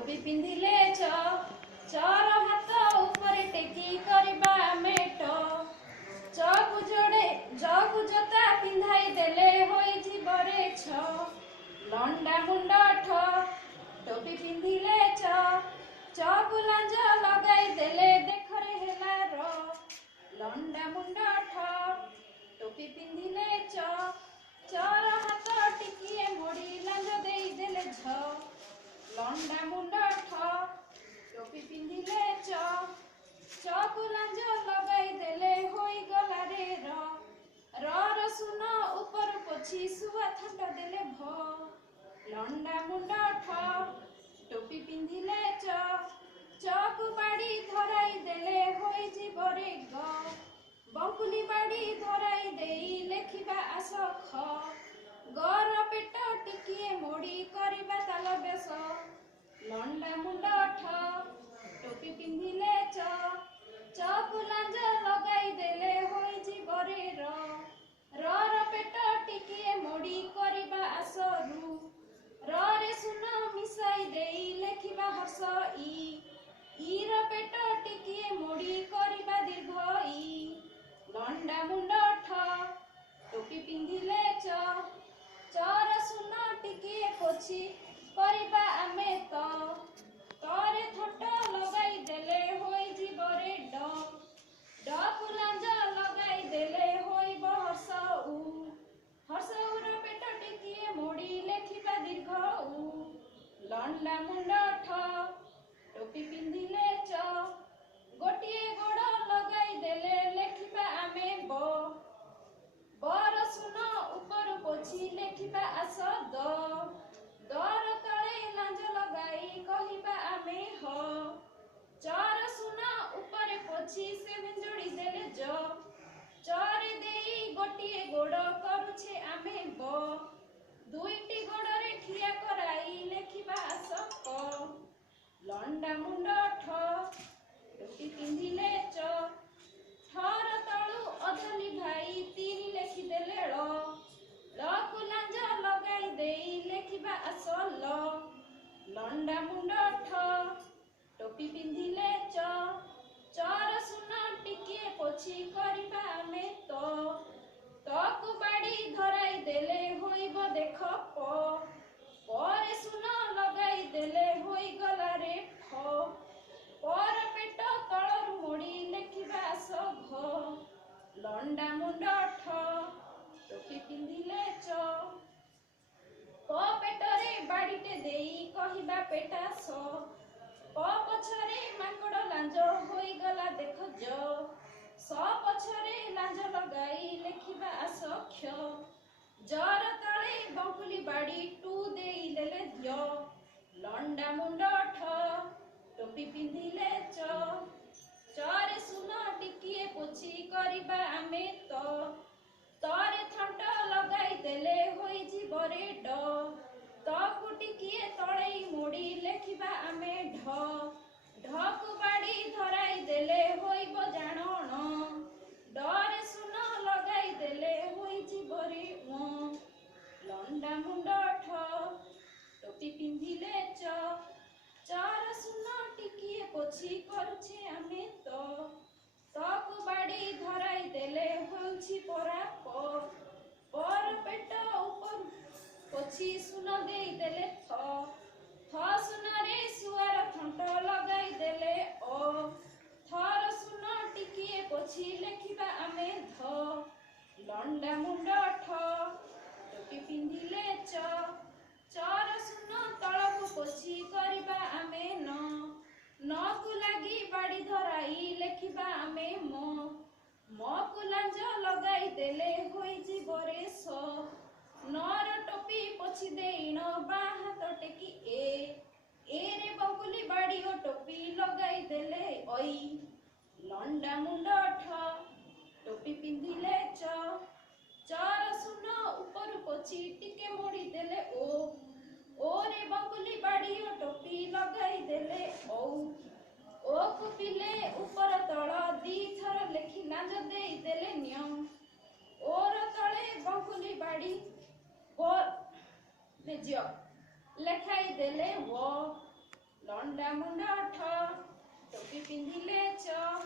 ଟୋପି ପିନ୍ଧିଲେ ଚର ହାତ ଉପରେ ଟେକି କରିବା ମେଟ ଜକୁ ଜୋତା ପିନ୍ଧାଇ ଦେଲେ ହୋଇଯିବ ରେ ଛ ଲଣ୍ଡା ମୁଣ୍ଡ ଠ ଟୋପି ପିନ୍ଧିଲେ ଚକୁ ଲାଞ୍ଜ ଲଗାଇ ଦେଲେ ଦେଖରେ ହେଲା ର ଲଣ୍ଡା ମୁଣ୍ଡ ଠ ଟୋପି ପିନ୍ଧିଲେ ଚର ହାତ ଟିକିଏ ମୋଡ଼ି ଲାଞ୍ଜ ଦେଇ ଦେଲେ ଝ ଲଣ୍ଡା ମୁଣ୍ଡ ଠ ଟୋପି ପିନ୍ଧିଲେ ଚକୁ ଲାଞ୍ଜ ଲଗାଇ ଦେଲେ ହୋଇଗଲା ରେ ର ଶୂନ ଉପରୁ ପୋଛି ଶୁଆ ଥଣ୍ଟ ଦେଲେ ଭ ଲଣ୍ଡା ମୁଣ୍ଡ ଠ ଟୋପି ପିନ୍ଧିଲେ ଚକୁ ବାଡ଼ି ଧରାଇ ଦେଲେ ହୋଇଯିବ ରେ ଗ ବଙ୍କୁଲି ବାଡ଼ି ଧରାଇ ଦେଇ ଲେଖିବା ଆସ ଖ ଗର ପେଟ ଟିକିଏ ମୋଡ଼ି କରିବା ତାଲ ବେଶ ଲଣ୍ଡା ମୁଣ୍ଡ ଠ ଟୋପି ପିନ୍ଧିଲେ ଚକୁ ଲାଞ୍ଜ ଲଗାଇ ଦେଲେ ହୋଇଯିବ ରେ ର ପେଟ ଟିକିଏ ମୋଡ଼ି କରିବା ଆସ ରୁ ରେ ଶୂନ ମିଶାଇ ଦେଇ ଲେଖିବା ହର୍ଷ ର ପେଟ ଟିକିଏ ମୋଡ଼ି କରିବା ଦୀର୍ଘ ଇ ଲଣ୍ଡା ମୁଣ୍ଡ ଠ ଟୋପି ପିନ୍ଧିଲେ ଚର ଶୂନ ଟିକିଏ ପୋଛି କରିବା ଆମେ ତରେ ଥଣ୍ଟ ଲଗାଇ ଦେଲେ ହୋଇଯିବ ରେ ଡକୁ ଲାଞ୍ଜ ଲଗାଇ ଦେଲେ ହୋଇବ ହର୍ଷ ଉର ପେଟ ଟିକିଏ ମୋଡ଼ି ଲେଖିବା ଦୀର୍ଘ ଉ ଲଣ୍ଡା ମୁଣ୍ଡ ଠ ଟୋପି ପିନ୍ଧିଲେ ଗୋଟିଏ ଗୋଡ଼ ଲଗାଇ ଦେଲେ ଲେଖିବା ଆମେ ବର ଶୂନ ଉପରୁ ପୋଛି ଲେଖିବା ଆସ ଦର ତଳେ ଲାଞ୍ଜ ଲଗାଇ କହିବା ଆମେ ହ ଚର ଶୂନ ଉପରେ ପୋଛି ସେ ଯୋଡ଼ି ଦେଲେ ଚରେ ଦେଇ ଗୋଟିଏ ଗୋଡ଼ କରୁଛେ ଆମେ ଦୁଇଟି ଗୋଡ଼ରେ ଠିଆ କରାଇ ଲେଖିବା ଆସ କ ଲଣ୍ଡା ମୁଣ୍ଡ ଠ ଟୋପି ପିନ୍ଧିଲେ ଠର ତଳୁ ଅଧଲି ଭାଇ ତିନି ଲେଖିଦେଲେ ଳକୁ ଲାଞ୍ଜ ଲଗାଇ ଦେଇ ଲେଖିବା ଆସ ଲ ଲଣ୍ଡା ମୁଣ୍ଡ ଠ ଟୋପି ପିନ୍ଧିଲେ ଚର ଶୂନ ଟିକିଏ ପୋଛି କରିବା ଆମେ ତକୁ ବାଡ଼ି ଧରାଇ ଦେଲେ ହୋଇବ ଦେଖ ପରେ ଶୂନ ଲଗାଇ ଦେଲେ ହୋଇଗଲା ରେ ଫ ପର ପେଟ ତଳରୁ ମୋଡ଼ି ଲେଖିବା ଆସ ଘ ଲଣ୍ଡା ମୁଣ୍ଡ ଠ ଟୋପି ପିନ୍ଧିଲେ ପ ପେଟରେ ବାଡ଼ିଟେ ଦେଇ କହିବା ପେଟା ସ ପ ପଛରେ ମାଙ୍କଡ଼ ଲାଞ୍ଜ ହୋଇଗଲା ଦେଖ ସ ପଛରେ ଲାଞ୍ଜ ଲଗାଇ ଲେଖିବା ଆସ କ୍ଷ ଜର ତଳେ ବଙ୍କୁଲି ବାଡ଼ି ଟୁ ଦେଇ ଦେଲେ ଲଣ୍ଡା ମୁଣ୍ଡ ଠ ଟୋପି ପିନ୍ଧିଲେ ଚରେ ଶୂନ ଟିକିଏ ପୋଛି କରିବା ଆମେ ତରେ ଥଣ୍ଟ ଲଗାଇ ଦେଲେ ହୋଇଯିବ ରେ ତକୁ ଟିକିଏ ତଳେଇ ମୋଡ଼ି ଲେଖିବା ଆମେ ଢକୁ ବାଡ଼ି ଧରାଇ ଦେଲେ ହୋଇବ ଜାଣଣ ଡରେ ଶୂନ ଲଗାଇ ଦେଲେ ହୋଇଯିବ ରେ ଲଣ୍ଡା ମୁଣ୍ଡ ଠ ଟୋପି ପିନ୍ଧିଲେ ଚର ଶୂନ ଟିକିଏ ପୋଛି କରୁଛେ ଆମେ ତକୁ ବାଡ଼ି ଧରାଇ ଦେଲେ ହେଉଛି ପରା ପର ପେଟ ଉପରୁ ପୋଛି ଶୂନ ଦେଇ ଦେଲେ ଥ ଶୂନରେ ଶୁଆର ଥଣ୍ଟ ଲଗାଇ ଦେଲେ ଥର ଶୂନ ଟିକିଏ ପୋଛି ଲେଖିବା ଆମେ ଧ ଲଣ୍ଡା ମୁଣ୍ଡ ଠ ଟୋପି ପିନ୍ଧିଲେ ଚର ଶୂନ ତଳକୁ ପୋଛି କରିବା ଆମେ ନକୁ ଲାଗି ବାଡ଼ି ଧରାଇ ଲେଖିବା ଆମେ ମକୁ ଲାଞ୍ଜ ଲଗାଇ ଦେଲେ ହୋଇଯିବ ରେ ସ ନର ଟୋପି ପୋଛି ଦେଇଣ ବାଁ ହାତ ଟେକି ଏରେ ବଙ୍କୁଲି ବାଡ଼ି ଓ ଟୋପି ଲଗାଇ ଦେଲେ ଐ ଲଣ୍ଡା ମୁଣ୍ଡ ଠ ଟୋପି ପିନ୍ଧିଲେ ଚର ଶୂନ ଉପରୁ ପୋଛି ଟିକେ ମୋଡ଼ି ଦେଲେ ଓରେ ବଙ୍କୁଲି ବାଡ଼ି ଓ ଟୋପି ଲଗାଇ ଦେଲେ ଓକୁ ପିଲେ ଉପର ତଳ ଦିଥର ଲେଖି ଲାଞ୍ଜ ଦେଇ ଦେଲେ ଓର ତଳେ ବଙ୍କୁଲି ବାଡ଼ି ଲେଖାଇ ଦେଲେ ଲଣ୍ଡା ମୁଣ୍ଡ ଠ ଟୋପି ପିନ୍ଧିଲେ ଚ